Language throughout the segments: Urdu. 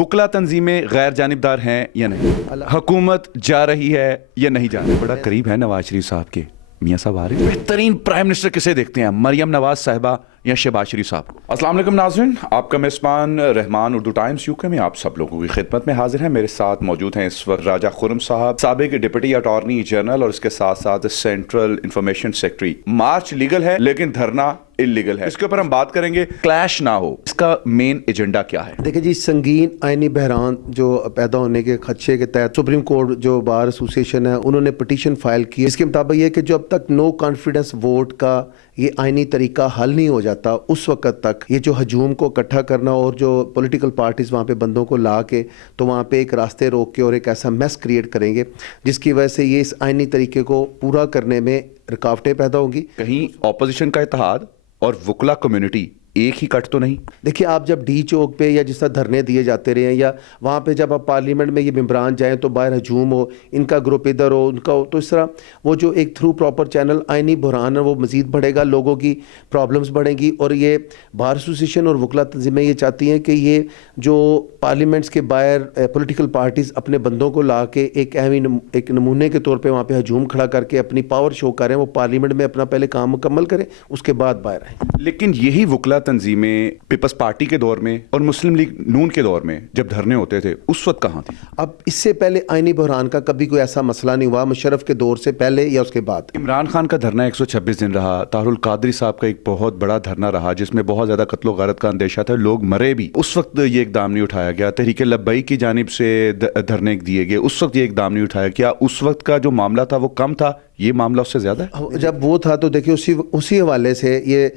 وکلا تنظیمیں غیر جانبدار ہیں یا نہیں؟ حکومت جا رہی ہے یا نہیں جا رہی؟ بڑا قریب ہے نواز شریف صاحب کے، میاں صاحب آ رہے ہیں۔ بہترین پرائم منسٹر کسے دیکھتے ہیں، مریم نواز صاحبہ یا شہباز شریف صاحب؟ السلام علیکم ناظرین، آپ کا میزبان رحمان اردو ٹائمز UK میں آپ سب لوگوں کی خدمت میں حاضر ہیں۔ میرے ساتھ موجود ہیں اس وقت راجہ خرم صاحب، سابق ڈپٹی اٹارنی جنرل اور اس کے ساتھ ساتھ central information secretary. March legal ہے لیکن دھرنا انلیگل ہے، اس کے اوپر ہم بات کریں گے، کلیش نہ ہو، اس کا مین ایجنڈا کیا ہے؟ دیکھیں جی، سنگین آئینی بحران جو پیدا ہونے کے خدشے کے تحت سپریم کورٹ جو بار ایسوسیشن ہے انہوں نے پٹیشن فائل کی ہے۔ اس کے مطابق یہ کہ جب تک نو کانفیڈنس ووٹ کا یہ آئینی طریقہ حل نہیں ہو جاتا اس وقت تک یہ جو ہجوم کو اکٹھا کرنا اور جو پولیٹیکل پارٹیز وہاں پہ بندوں کو لا کے تو وہاں پہ ایک راستے روک کے اور ایک ایسا میس کریٹ کریں گے جس کی وجہ سے یہ اس آئینی طریقے کو پورا کرنے میں رکاوٹیں پیدا ہوں گی۔ کہیں اپوزیشن کا اتحاد اور وکلا کمیونٹی ایک ہی کٹ تو نہیں؟ دیکھیے، آپ جب ڈی چوک پہ یا جس طرح دھرنے دیے جاتے رہے ہیں یا وہاں پہ جب آپ پارلیمنٹ میں یہ ممبران جائیں تو باہر ہجوم ہو، ان کا گروپ ادھر ہو، ان کا ہو، تو اس طرح وہ جو ایک تھرو پراپر چینل آئینی بحران ہے وہ مزید بڑھے گا، لوگوں کی پرابلمز بڑھیں گی۔ اور یہ بار ایسوسیشن اور وکلا تنظیمیں یہ چاہتی ہیں کہ یہ جو پارلیمنٹس کے باہر پولیٹیکل پارٹیز اپنے بندوں کو لا کے ایک اہم ایک نمونے کے طور پہ وہاں پہ ہجوم کھڑا کر کے اپنی پاور شو کریں، وہ پارلیمنٹ میں اپنا پہلے کام مکمل کریں، اس کے بعد باہر آئیں۔ لیکن یہی وکلا تنظیمیں پیپلز پارٹی کے دور میں اور مسلم لیگ نون کے دور میں جب دھرنے ہوتے تھے اس وقت کہاں تھے؟ اب اس سے پہلے آئینی بحران کا کبھی کوئی ایسا مسئلہ نہیں ہوا، مشرف کے دور سے پہلے یا اس کے بعد۔ عمران خان کا دھرنا 126 دن رہا، طاہر القادری صاحب کا ایک بہت بڑا دھرنا رہا جس میں بہت زیادہ قتل و غارت کا اندیشہ تھا، لوگ مرے بھی، اس وقت یہ اقدام نہیں اٹھایا گیا۔ تحریک لبیک کی جانب سے دھرنے دیے گئے، اس وقت یہ اقدام نہیں اٹھایا گیا۔ اس وقت کا جو معاملہ تھا وہ کم تھا، یہ معاملہ اس سے زیادہ ہے؟ جب وہ تھا تو دیکھیے اسی حوالے سے یہ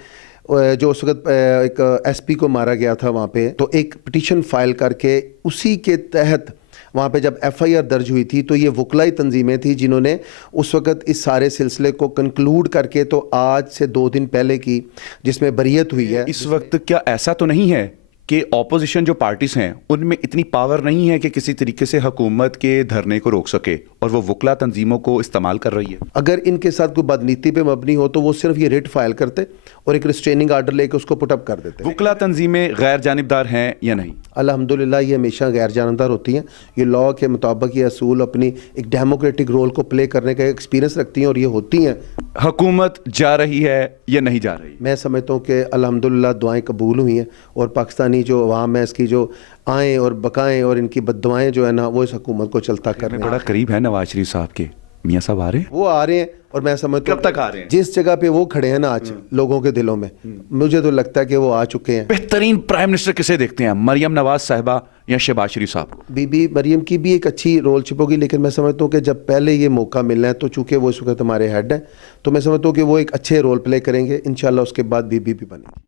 جو اس وقت ایک ایس پی کو مارا گیا تھا وہاں پہ، تو ایک پٹیشن فائل کر کے اسی کے تحت وہاں پہ جب FIR درج ہوئی تھی تو یہ وکلائی تنظیمیں تھیں جنہوں نے اس وقت اس سارے سلسلے کو کنکلوڈ کر کے تو آج سے 2 دن پہلے کی جس میں بریت ہوئی ہے۔ اس وقت کیا ایسا تو نہیں ہے کہ اپوزیشن جو پارٹیز ہیں ان میں اتنی پاور نہیں ہے کہ کسی طریقے سے حکومت کے دھرنے کو روک سکے اور وہ وکلا تنظیموں کو استعمال کر رہی ہے؟ اگر ان کے ساتھ کوئی بدنیتی پہ مبنی ہو تو وہ صرف یہ ریٹ فائل کرتے اور ایک ریسٹریننگ آرڈر لے کے اس کو پٹ اپ کر دیتے۔ وکلا تنظیمیں غیر جانبدار ہیں یا نہیں؟ الحمدللہ یہ ہمیشہ غیر جانبدار ہوتی ہیں، یہ لاء کے مطابق یہ اصول اپنی ایک ڈیموکریٹک رول کو پلے کرنے کا ایکسپیرینس رکھتی ہیں اور یہ ہوتی ہیں۔ حکومت جا رہی ہے یا نہیں جا رہی؟ میں سمجھتا ہوں کہ الحمدللہ دعائیں قبول ہوئی ہیں اور پاکستانی جو عوام ہے اس کی جو آئیں اور بقائیں اور ان کی بد دعائیں جو ہے نا وہ اس حکومت کو چلتا کر رہے ہیں۔ بڑا قریب ہے نواز شریف صاحب کے، میاں صاحب آ رہے ہیں؟ وہ آ رہے ہیں اور میں سمجھتا ہوں کب تک آ رہے ہیں؟ جس جگہ پہ وہ کھڑے ہیں نا آج لوگوں کے دلوں میں، مجھے تو لگتا ہے کہ وہ آ چکے ہیں۔ بہترین پرائم منسٹر کسے دیکھتے ہیں، مریم نواز صاحبہ یا شہباز شریف صاحب؟ بی بی مریم کی بھی ایک اچھی رول چپ ہوگی، لیکن میں سمجھتا ہوں کہ جب پہلے یہ موقع ملنا ہے تو چونکہ وہ اس وقت ہمارے ہیڈ ہیں تو میں سمجھتا ہوں کہ وہ ایک اچھے رول پلے کریں گے، انشاءاللہ اس کے بعد بی بی بھی بنے گی۔